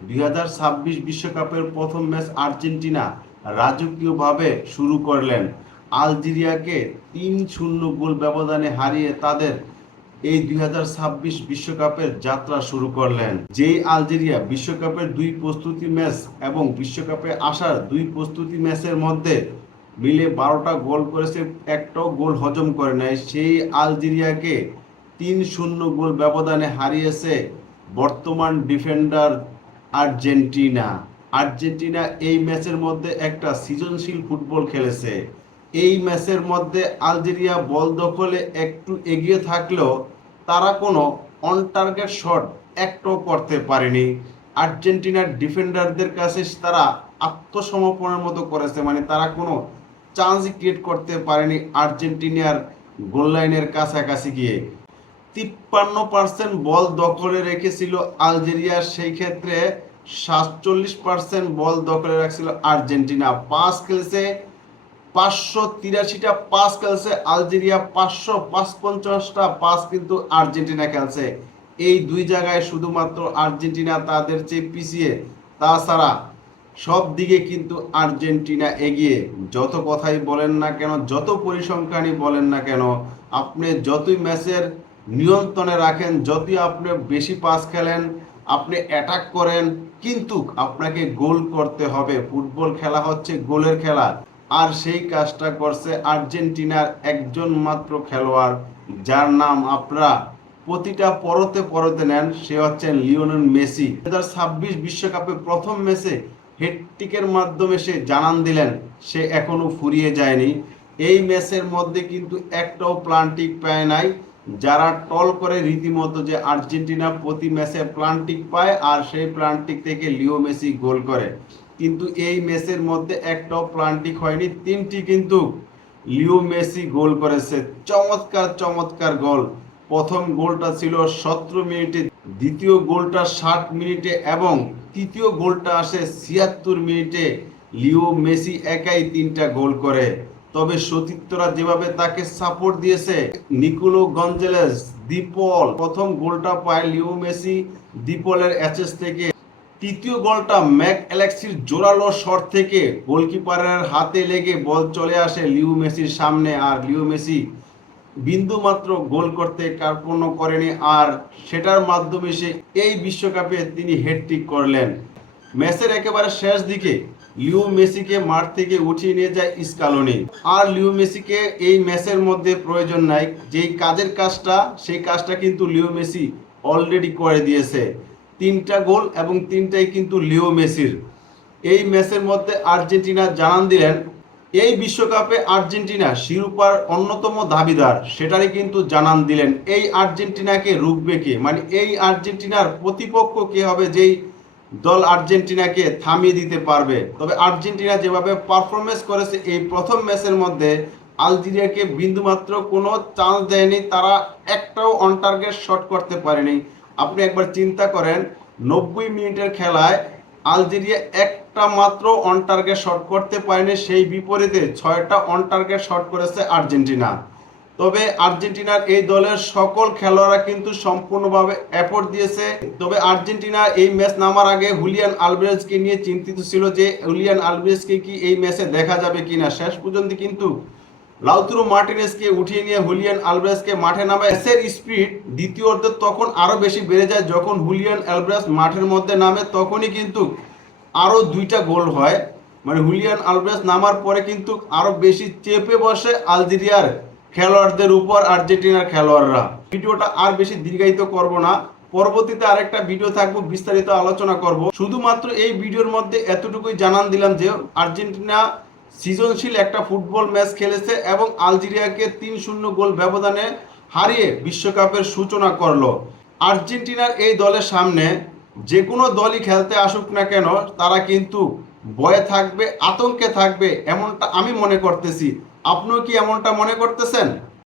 2026 বিশ্বকাপের প্রথম match Argentina রাজকীয়ভাবে শুরু করলেন। আলজেরিয়াকে 3-0 গোল ব্যবধানে হারিয়ে তাদের এই 2026 বিশ্বকাপের যাত্রা শুরু করলেন। যেই আলজেরিয়া বিশ্বকাপের 2 প্রস্তুতি ম্যাচ এবং বিশ্বকাপে আসার 2 প্রস্তুতি ম্যাচের মধ্যে মিলে 12টা গোল করেছে, একটাও গোল হজম করে নেয়, সেই আলজেরিয়াকে 3-0 গোল ব্যবধানে হারিয়েছে বর্তমান ডিফেন্ডার আর্জেন্টিনা। আর্জেন্টিনা এই ম্যাচের মধ্যে একটা সৃজনশীল ফুটবল খেলেছে। এই ম্যাচের মধ্যে আলজেরিয়া বল দখলে একটু এগিয়ে থাকলেও তারা কোনো অন টার্গেট শট একটাও করতে পারেনি। আর্জেন্টিনার ডিফেন্ডারদের কাছে তারা আত্মসমর্পণের মতো করেছে, মানে তারা কোনো চান্স ক্রিয়েট করতে পারেনি আর্জেন্টিনার গোল লাইনের কাছাকাছি গিয়ে। 53% বল দখলে রেখেছিল আলজেরিয়া, সেই ক্ষেত্রে 47% বল দখলে রাখছিল আর্জেন্টিনা। পাস খেলছে 583টা পাস খেলছে আলজেরিয়া, 555টা পাস কিন্তু আর্জেন্টিনা খেলছে। এই দুই জায়গায় শুধুমাত্র আর্জেন্টিনা তাদের চেয়ে পিছিয়ে, তাছাড়া সব দিকে কিন্তু আর্জেন্টিনা এগিয়ে। যত কথাই বলেন না কেন, যত পরিসংখ্যানই বলেন না কেন, আপনি যতই ম্যাচের নিয়ন্ত্রণে রাখেন, যতই আপনি বেশি পাস খেলেন, আপনি অ্যাটাক করেন, কিন্তু আপনাকে গোল করতে হবে। ফুটবল খেলা হচ্ছে গোলের খেলা, আর সেই কাজটা করছে আর্জেন্টিনার একজন মাত্র খেলোয়াড়, যার নাম আপনারা প্রতিটা পরতে পরতে নেন, সে হচ্ছেন লিওনেল মেসি। 2026 বিশ্বকাপে প্রথম ম্যাচে হ্যাটট্রিকের মাধ্যমে সে জানান দিলেন সে এখনো ফুরিয়ে যায়নি। এই ম্যাচের মধ্যে কিন্তু একটাও প্লান্টিক পায় নাই। যারা টল করে রীতিমতো যে আর্জেন্টিনা প্রতি ম্যাচে প্লান্টিক পায় আর সেই প্লান্টিক থেকে লিও মেসি গোল করে, কিন্তু এই ম্যাচের মধ্যে একটাও প্লান্টিক হয়নি, 3টি কিন্তু লিও মেসি গোল করেছে। চমৎকার চমৎকার গোল। প্রথম গোলটা ছিল 17 মিনিটে, দ্বিতীয় গোলটা 60 মিনিটে এবং তৃতীয় গোলটা আসে 76 মিনিটে। লিও মেসি একাই 3টা গোল করে। তবে সতীর্থরা যেভাবে তাকে সাপোর্ট দিয়েছে, নিকোলো গঞ্জালেস, দিপল প্রথম গোলটা পায় লিও মেসি দিপলের অ্যাসেস থেকে। তৃতীয় গোলটা ম্যাক অ্যালেক্সির জোরালো শট থেকে গোলকিপারের হাতে লেগে বল চলে আসে লিও মেসির সামনে, আর লিও মেসি বিন্দু মাত্র গোল করতে কার্পণ্য করেনি, আর সেটার মাধ্যমে সে এই বিশ্বকাপে তিনি হ্যাটট্রিক করলেন। ম্যাচের একেবারে শেষ দিকে লিও মেসিকে মাঠ থেকে উঠিয়ে নিয়ে যায় স্কালোনি, আর লিও মেসিকে এই ম্যাচের মধ্যে প্রয়োজন নাই। যেই কাজের কাজটা, সেই কাজটা কিন্তু লিও মেসি অলরেডি করে দিয়েছে। 3টা গোল এবং 3টাই কিন্তু লিও মেসির। এই ম্যাচের মধ্যে আর্জেন্টিনা জানান দিলেন এই বিশ্বকাপে আর্জেন্টিনা শিরোপার অন্যতম দাবিদার, সেটারই কিন্তু জানান দিলেন। এই আর্জেন্টিনাকে রুখবে কে, মানে এই আর্জেন্টিনার প্রতিপক্ষ কে হবে, যেই দল আর্জেন্টিনাকে থামিয়ে দিতে পারবে। তবে আর্জেন্টিনা যেভাবে পারফরমেন্স করেছে এই প্রথম ম্যাচের মধ্যে, আলজেরিয়াকে বিন্দুমাত্র কোনো চান্স দেয়নি, তারা একটাও অন টার্গেট শট করতে পারেনি। আপনি একবার চিন্তা করেন, 90 মিনিটের খেলায় আলজেরিয়া একটা মাত্র অন টার্গেট শট করতে পারেনি, সেই বিপরীতে 6টা অন টার্গেট শট করেছে আর্জেন্টিনা। তবে আর্জেন্টিনার এই দলের সকল খেলোয়াড়রা কিন্তু সম্পূর্ণভাবে এফোর্ট দিয়েছে। তবে আর্জেন্টিনা এই ম্যাচ নামার আগে হুলিয়ান আলভারেজকে নিয়ে চিন্তিত ছিল যে হুলিয়ান আলভারেজকে কি এই ম্যাচে দেখা যাবে কিনা। শেষ পর্যন্ত কিন্তু লাউতারো মার্টিনেজকে উঠিয়ে নিয়ে হুলিয়ান আলভারেজকে মাঠে নামায়। ম্যাচের স্পিড দ্বিতীয় অর্ধে তখন আরো বেশি বেড়ে যায়, যখন হুলিয়ান আলভারেজ মাঠের মধ্যে নামে তখনই কিন্তু আরো 2টা গোল হয়। মানে হুলিয়ান আলভারেজ নামার পরে কিন্তু আরো বেশি চেপে বসে আলজেরিয়ার খেলোয়াড়দের উপর আর্জেন্টিনার খেলোয়াড়রা। ভিডিওটা আর বেশি দীর্ঘায়িত করব না, পরবর্তীতে আরেকটা ভিডিও থাকবো, বিস্তারিত আলোচনা করব। শুধুমাত্র এই ভিডিওর মধ্যে এতটুকুই জানান দিলাম যে আর্জেন্টিনা সৃজনশীল একটা ফুটবল ম্যাচ খেলেছে এবং আলজেরিয়াকে 3-0 গোল ব্যবধানে হারিয়ে বিশ্বকাপের সূচনা করলো। আর্জেন্টিনার এই দলের সামনে যে কোনো দলই খেলতে আসুক না কেন, তারা কিন্তু ভয়ে থাকবে, আতঙ্কে থাকবে, এমনটা আমি মনে করতেছি। আপনিও কি এমনটা মনে করতেছেন?